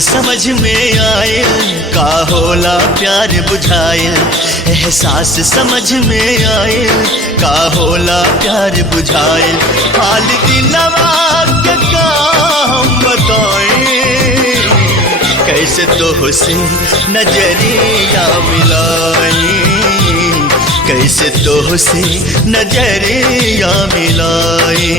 समझ में आए का होला प्यार बुझाए, एहसास समझ में आए का होला प्यार बुझाए। हाल दिलवा के का हम बताएं, कैसे तो से नजरिया मिलाए, कैसे तो से नजरिया मिलाए।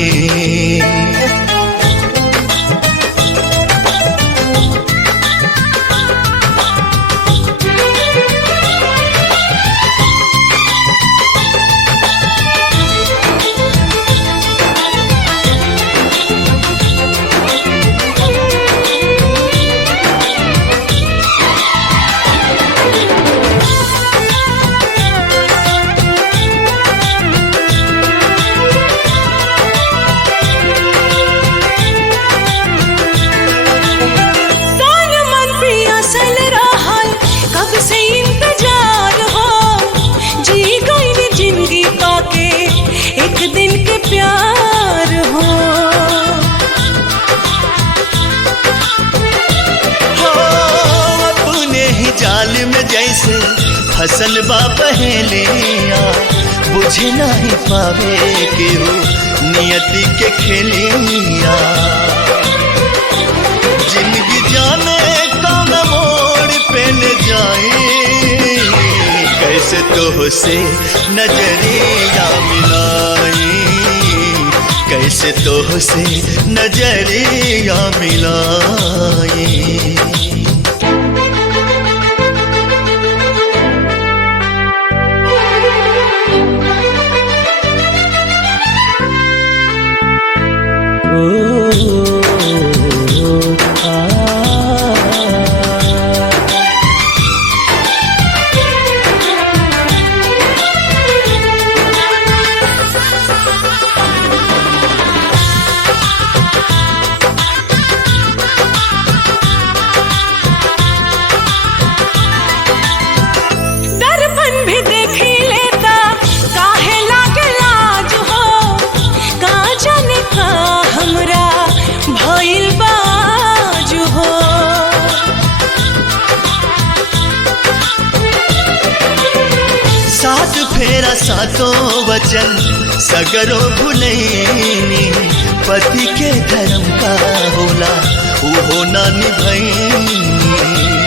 प्यार हो अपने ही जाल में जैसे फसल बा पहेलिया, बुझे नहीं पावे के हो नियति के खेलिया। जिंदगी जाने कौन मोड़ पे ले जाए, कैसे तो से नजरिया मिलाए, कैसे तो से नजरिया मिलाए। साथ फेरा सातों वचन सगरो भुलैनी, पति के धर्म का होला वो ना निभैनी।